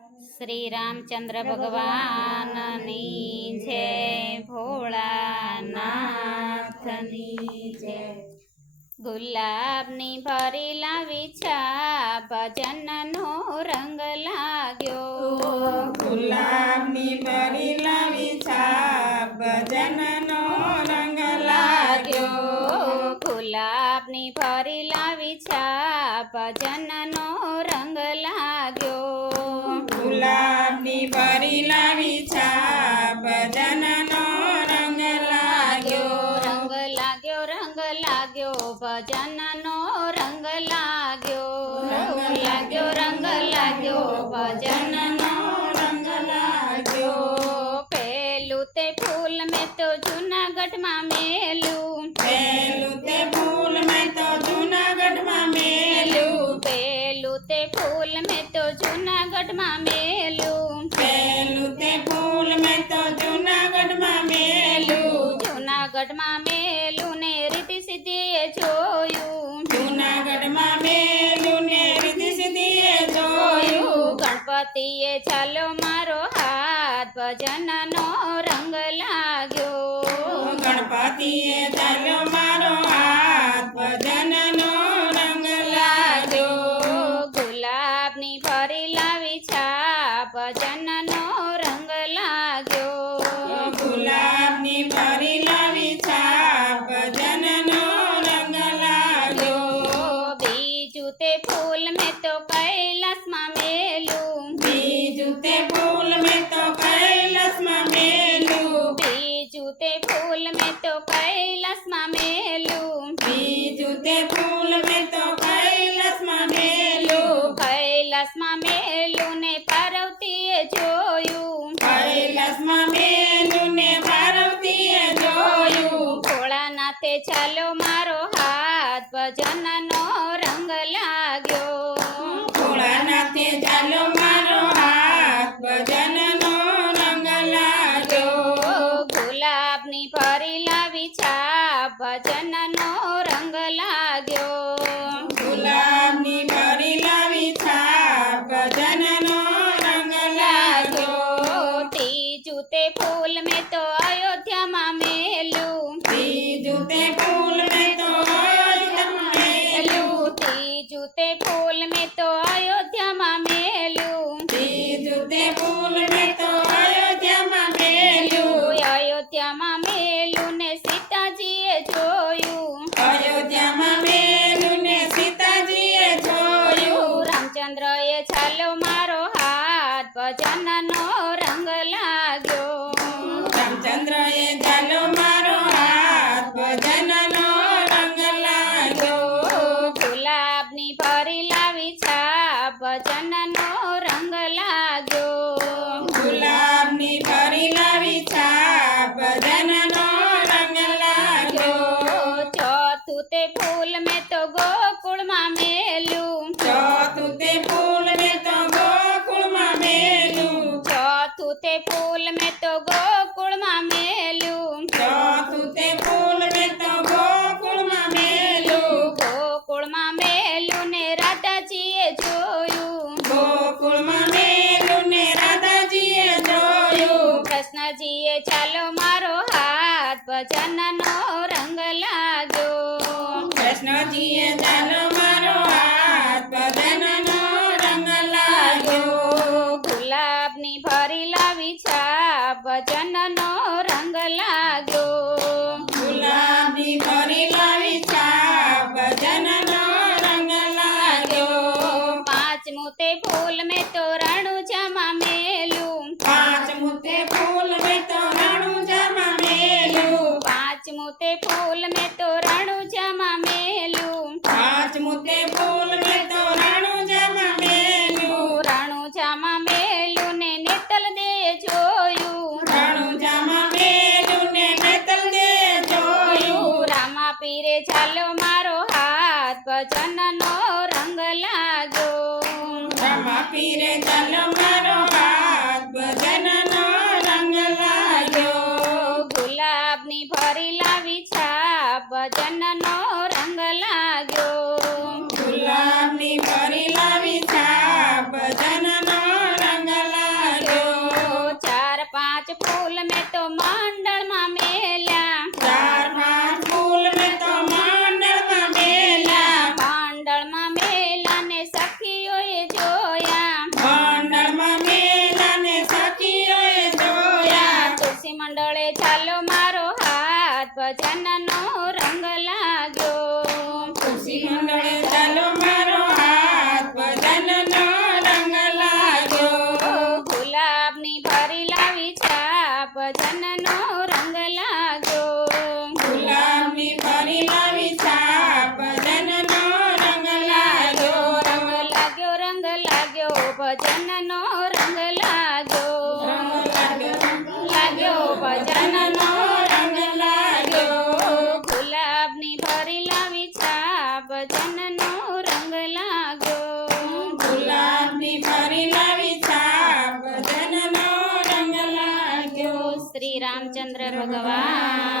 શ્રી રામચંદ્ર ભગવાનની જય, ભોળાનાથની જય। ગુલાબની ભરી લાવી છા, ભજનનો રંગ લાગ્યો। ગુલાબની ભરી લાવી છા, ભજનનો રંગ લાગ્યો। ગુલાબની ભરી લાવી છા, ભજનનો રંગ લાગ્યો। ગુલાબની ભરી લાવી છા, ભજનનો રંગ લાગ્યો। રંગ લાગ્યો, રંગ લાગ્યો, ભજનનો રંગ લાગ્યો। લાગ્યો, રંગ લાગ્યો, ભજનનો રંગ લાગ્યો। પેલું તે ફૂલ મેં તો જૂનાગઢમાં મેલું। પેલું તે ફૂલ મેં તો જૂનાગઢમાં મેલ્યું। પેલું તે ફૂલ મેં તો જૂનાગઢમાં મેલું। પેલું તે ફૂલ મેં તો જૂનાગઢમાં મેલ્યું। જૂનાગઢમાં મેલું ને રીતિ સિદ્ધિએ જોયું। જૂનાગઢમાં મેલ્યું ને રીતિ સિદ્ધિએ જોયું। ગણપતિએ ચાલ્યો મારો હાથ, ભજનનો રંગ લાગ્યો। ગણપતિએ ચાલ્યો મારો હાથ, ભજનનો રંગ લાગ્યો। ગુલાબની ભરી લાવી છા, ભજનનો રંગ લાગ્યો। ગુલાબની ભરી લાવી છા, ભજનનો રંગ લાગ્યો। બીજું તે ફૂલ મેં તો કૈલાસમાં મેલું। બીજું તે ફૂલ મેં તો કૈલાસમાં મેલ્યું। બીજું તે ફૂલ મેં તો કૈલાસમાં મેલું। બીજું તે ફૂલ મેં તો કૈલાસમાં મેલ્યું। કૈલાસમાં મેલું ને પાર્વતીએ જોયું। કૈલાસમાં મેલ્યું ને પાર્વતીએ જોયું। ભોળાનાથે ચાલ્યો મારો હાથ, ભજનનો રંગ લાગ્યો। ભોળાનાથે ચાલ્યો મારો હાથ, ભજનનો રંગ લાગ્યો। ગુલાબની ભરી લાવી છા, ભજનનો રંગ લાગ્યો। ગુલાબની ભરી લાવી છા, ભજનનો રંગ લાગ્યો। ત્રીજું તે ફૂલ મેં તો અયોધ્યામાં મેલું। ત્રીજું તે ફૂલ મેં તો અયોધ્યામાં મેલ્યું। ત્રીજું તે ફૂલ મેં તો અયોધ્યામાં મેલું। ત્રીજું તે ફૂલ મેં તો અયોધ્યામાં મેલ્યું। અયોધ્યામાં મેલું ને સીતાજીએ જોયું। અયોધ્યામાં મેલ્યું ને સીતાજીએ જોયું। રામચંદ્રએ ચાલ્યો મારો હાથ, ભજનનો રંગ લાગ્યો। રામચંદ્રએ ચાલ્યો મારો હાથ, ભજનનો રંગ લાગ્યો। ગુલાબની ભરી લાવી છા, ભજનનો રંગ લાગ્યો। ગુલાબની ભરી લાવી છા, ભજનનો રંગ લાગ્યો। ચોથું તે ફૂલ મેં તો ગોકુળમાં મેલું। ચોથું તે ફૂલ મેં તો ગોકુળમાં મેલ્યું। ચોથું તે ફૂલ મેં તો ગોકુળમાં મેલું। ચોથું તે ફૂલ મેં તો ગોકુળમાં મેલ્યું। ગોકુળમાં મેલું ને રાધાજીએ જોયું। ગોકુળમાં મેલ્યું ને રાધાજીએ જોયું। કૃષ્ણજીએ ચાલો મારો હાથ, ભજનનો રંગ લાગ્યો। કૃષ્ણજીએ ચાલો મારો હાથ, ભજનનો રંગ લાગ્યો। ગુલાબની ભરી લાવી છા, ભજનનો રંગ લાગ્યો। ગુલાબની ભરી લાવી છા, ભજનનો રંગ લાગ્યો। પાંચમું તે ફૂલ મેં તો રણુજામાં મેલું। પાંચમું તે ફૂલ મેં તો રણુજામાં મેલ્યું। પાંચમું તે ફૂલ મેં તો રણુજામાં મેલું। પાંચમું તે ફૂલ મેં તો રણુજામાં મેલ્યું। રણુજામાં મેલું ને નેતલ દે જોયું। રણુજામાં મેલ્યું ને નેતલ દે જોયું। રામા પીરે ચાલ્યો મારો હાથ, ભજનનો રંગ લાગ્યો। રામા પીરે ચાલો મારો હાથ, ભજનનો રંગ લાગ્યો. ખુશી મંડળે ચાલો મારો હાથ ભજનનો રંગ લાગ્યો. ગુલાબની ભરી લાવી છાપ ભજનનો રંગ લાગ્યો. ગુલાબની ફરી લાવી છાપ ભજનનો રંગ લાગ્યો. રંગ લાગ્યો ભજનનો રંગ લાગ્યો. લાગ્યો ભજનનો રંગ લાગ્યો. ગુલાબની ભરી લાવી છાપ ભજનનો રંગ લાગ્યો. ગુલાબની ફરી લાવી છાપ ભજનનો રંગ લાગ્યો. શ્રી રામચંદ્ર ભગવાન